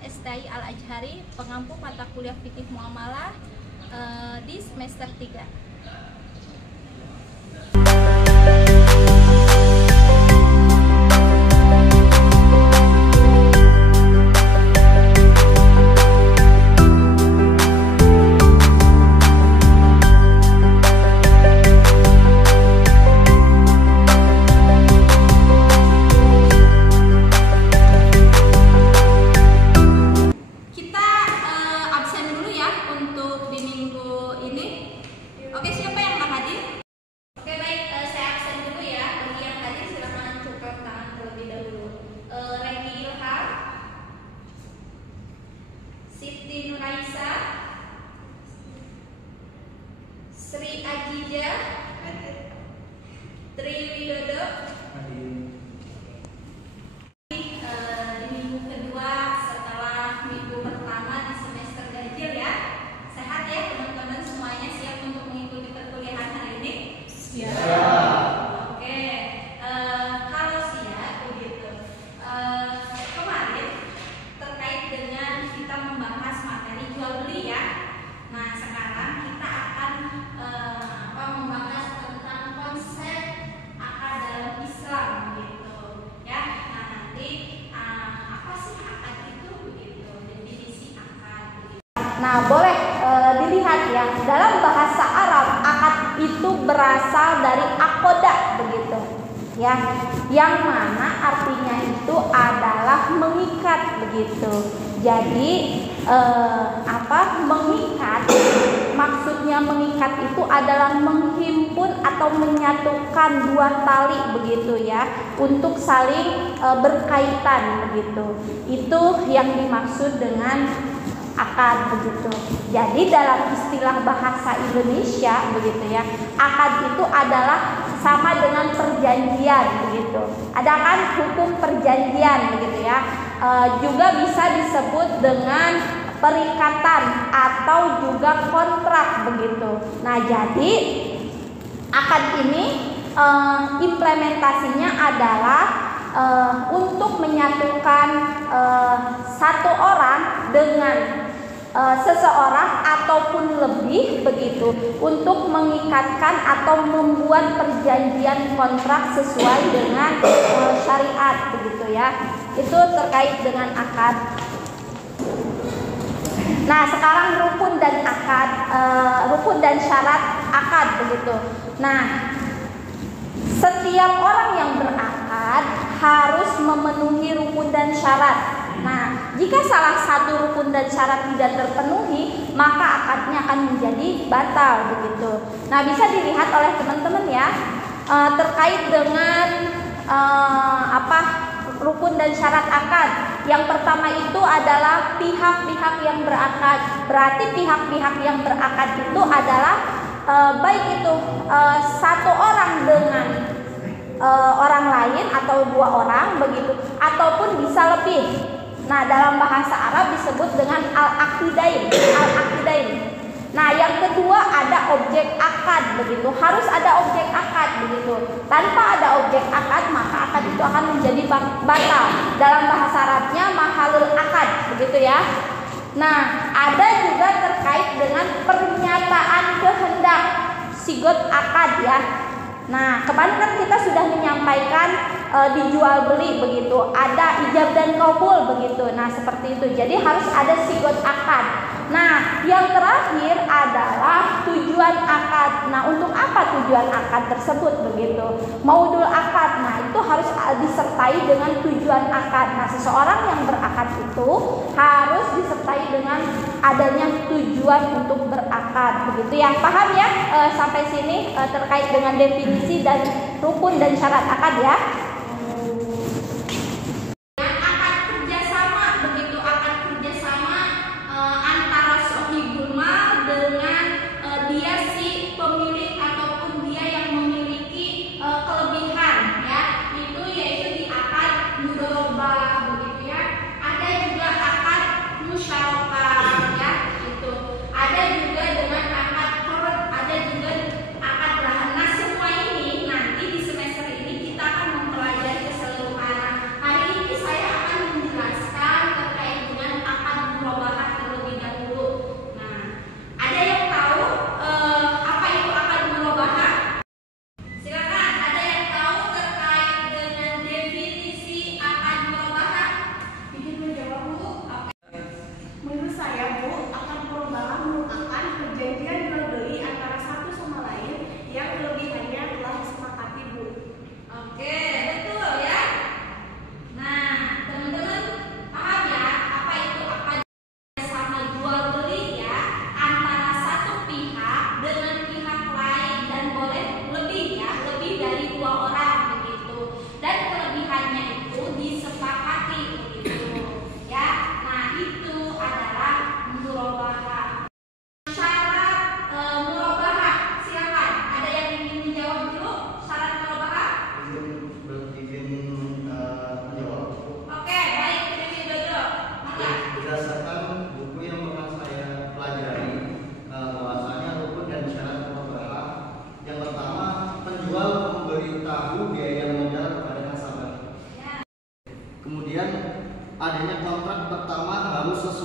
STI Al-Azhari, pengampu mata kuliah fikih muamalah di semester 3. Oke, siapa yang nggak hadir? Oke, baik, saya absen dulu ya. Bagi yang hadir silakan cupet tangan terlebih dahulu. Reki Ilham, Siti Nuraisa, Sri Ajija, Tri Widodo. Di minggu kedua setelah minggu pertama di semester ganjil ya. Sehat ya teman-teman semuanya, siap untuk mengikuti perkuliahan hari ini? Oke, kalau siap begitu. Kemarin terkait dengan kita membahas materi jual beli ya. Nah sekarang kita akan membahas tentang konsep akad dalam Islam begitu ya. Nah nanti apa sih akad itu begitu, definisi akad begitu. Nah boleh dilihat ya, dalam bahasa Arab akad itu berasal dari akoda begitu ya, yang mana artinya itu adalah mengikat begitu. Jadi mengikat, maksudnya mengikat itu adalah menghimpun atau menyatukan dua tali begitu ya, untuk saling berkaitan begitu. Itu yang dimaksud dengan akad begitu. Jadi dalam istilah bahasa Indonesia begitu ya, akad itu adalah sama dengan perjanjian begitu. Ada kan hukum perjanjian begitu ya. Juga bisa disebut dengan perikatan atau juga kontrak begitu. Nah jadi akad ini implementasinya adalah untuk menyatukan satu orang dengan seseorang ataupun lebih begitu, untuk mengikatkan atau membuat perjanjian kontrak sesuai dengan syariat begitu ya. Itu terkait dengan akad. Nah sekarang rukun dan akad, rukun dan syarat akad begitu. Nah setiap orang yang berakad harus memenuhi rukun dan syarat. Nah, jika salah satu rukun dan syarat tidak terpenuhi, maka akadnya akan menjadi batal begitu. Nah, bisa dilihat oleh teman-teman ya, terkait dengan rukun dan syarat akad. Yang pertama itu adalah pihak-pihak yang berakad. Berarti pihak-pihak yang berakad itu adalah baik itu satu orang dengan orang lain atau dua orang begitu, ataupun bisa lebih. Nah dalam bahasa Arab disebut dengan al-aqidain. Nah yang kedua ada objek akad begitu, harus ada objek akad begitu. Tanpa ada objek akad maka akad itu akan menjadi batal. Dalam bahasa Arabnya mahalul akad begitu ya. Nah ada juga terkait dengan pernyataan kehendak, sigot akad ya. Nah kemarin kan kita sudah menyampaikan dijual beli begitu, ada ijab dan kabul begitu. Nah seperti itu, jadi harus ada sigot akad. Nah yang terakhir adalah tujuan akad. Nah untuk apa tujuan akad tersebut begitu? Maudul akad. Nah itu harus disertai dengan tujuan akad. Nah seseorang yang berakad itu harus disertai dengan adanya tujuan untuk berakad begitu ya. Paham ya sampai sini terkait dengan definisi dan rukun dan syarat akad ya.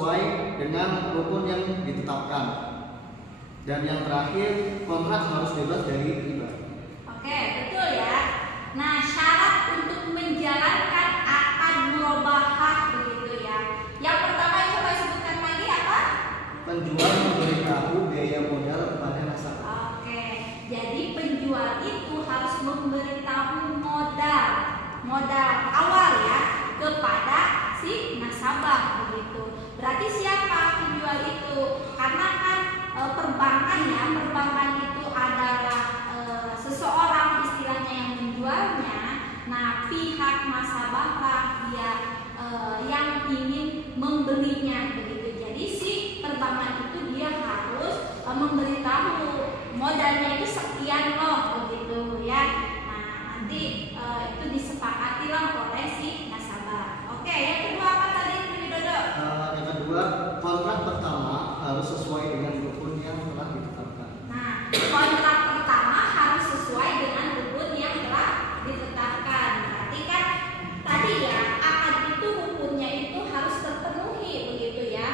sesuai dengan rukun yang ditetapkan. Dan yang terakhir, kontrak harus bebas dari riba. Oke, betul ya. Nah, syarat untuk menjalankan akad murabahah begitu ya. Yang pertama coba sebutkan lagi apa? Penjual memberitahu biaya modal kepada nasabah. Oke, jadi penjual itu harus memberitahu modal awal ya kepada si nasabah begitu. Berarti siapa penjual itu? Karena kan perbankan itu adalah seseorang istilahnya yang menjualnya. Nah, pihak nasabah dia yang ingin membelinya begitu. Jadi si perbankan itu dia harus memberitahu modalnya itu sekian loh begitu ya. Nah, nanti itu disepakatilah oleh si nasabah. Oke, yang kedua apa tadi Widodo? Yang kedua, kontrak pertama harus sesuai dengan rukun yang telah ditetapkan. Nah, kontrak pertama harus sesuai dengan rukun yang telah ditetapkan. Berarti kan tadi ya akad itu hukumnya itu harus terpenuhi begitu ya.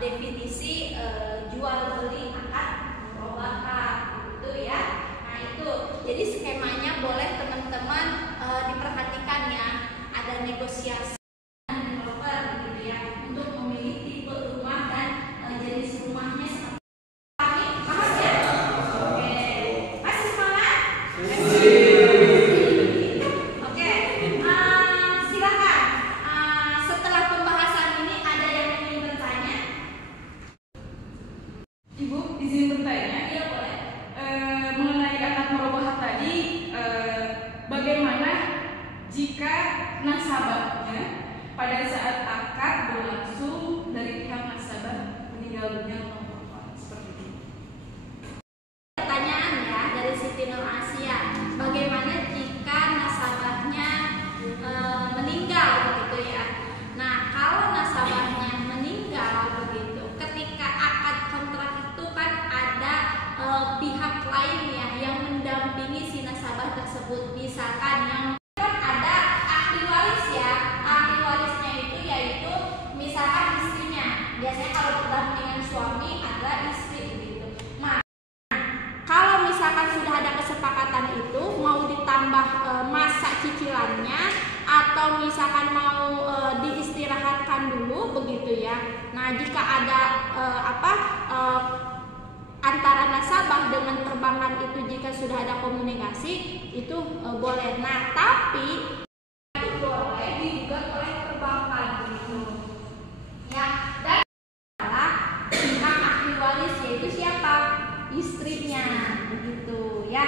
definisi jual beli akad murabahah gitu ya. Nah itu, jadi skemanya boleh teman-teman diperhatikan ya, ada negosiasi developer gitu ya untuk memilih tipe rumah dan jenis rumahnya seperti kami paham ya? Oke, masih semangat? Oke, silakan. Setelah pembahasan ini ada yang ingin bertanya? Ibu izin bertanya. Iya boleh. Mengenai akad murabahah tadi, bagaimana jika nasabahnya pada saat akad berlangsung dari pihak nasabah meninggal dunia atau wafat seperti itu? Pertanyaan ya dari Siti Nur Asia, bagaimana jika nasabahnya meninggal begitu ya? Nah kalau nasabahnya meninggal begitu, ketika akad kontrak itu kan ada pihak lain ya yang mendampingi si nasabah tersebut, misalkan yang kan ada ahli waris ya, ahli warisnya itu yaitu misalkan istrinya, biasanya kalau berdampingan suami adalah istri begitu. Nah kalau misalkan sudah ada kesepakatan itu mau ditambah masa cicilannya atau misalkan mau diistirahatkan dulu begitu ya. Nah jika ada antara nasabah dengan perbankan itu jika sudah ada komunikasi itu boleh. Nah tapi itu boleh digugat oleh perbankan begitu ya. Dan adalah pihak ahli waris yaitu siapa? Istrinya begitu ya.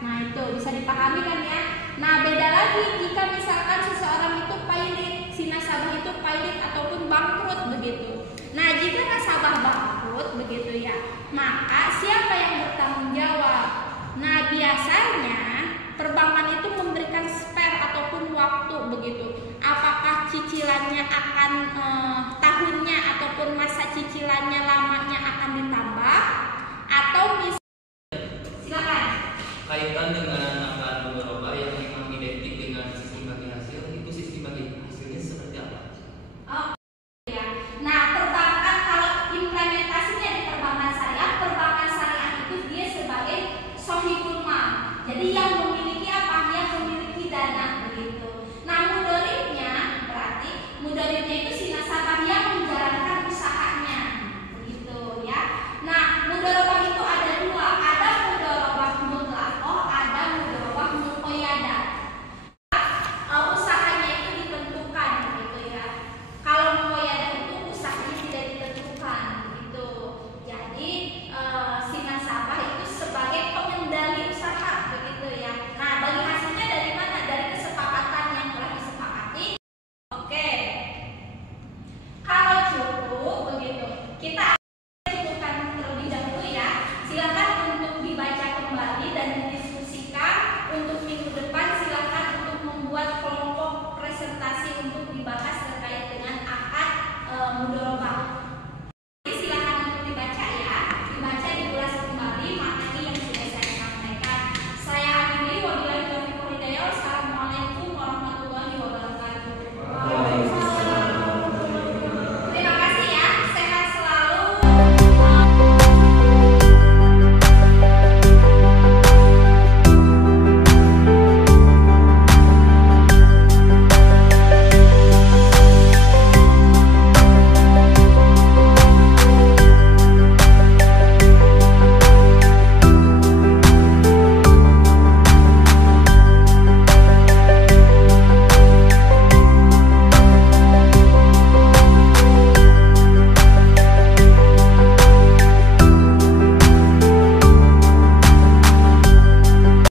Nah itu bisa dipahami kan ya. Nah beda lagi jika misalkan seseorang itu pailit, si nasabah itu pailit ataupun bangkrut begitu. Nah jika nasabah bangkrut begitu ya, maka siapa yang bertanggung jawab? Nah biasanya perbankan itu memberikan spare ataupun waktu begitu. Apakah cicilannya akan tahunnya ataupun masa cicilannya lamanya akan ditambah atau silakan. Kaitan dengan akad murabahah yang memang identik dengan sistem bagi hasil, itu sistem bagi hasilnya seperti apa? Oh, ya. Nah perbankan kalau implementasinya di perbankan syariah itu dia sebagai sohibul mal. Jadi yang memiliki apa? Yang memiliki dana begitu. Nah mudoribnya berarti mudoribnya itu si nasabah yang menjalankan usahanya begitu ya. Nah mudorobah itu ada dua, ada mudorobah mutlaqoh, ada mudorobah muqayyadah. Usahanya itu ditentukan gitu ya. Kalau muqayyadah itu usahanya tidak ditentukan gitu. Jadi si nasabah itu sebagai pengendali usaha begitu ya. Nah bagi hasilnya dari mana? Dari kesepakatan yang telah disepakati. Oke. Kalau cukup begitu, kita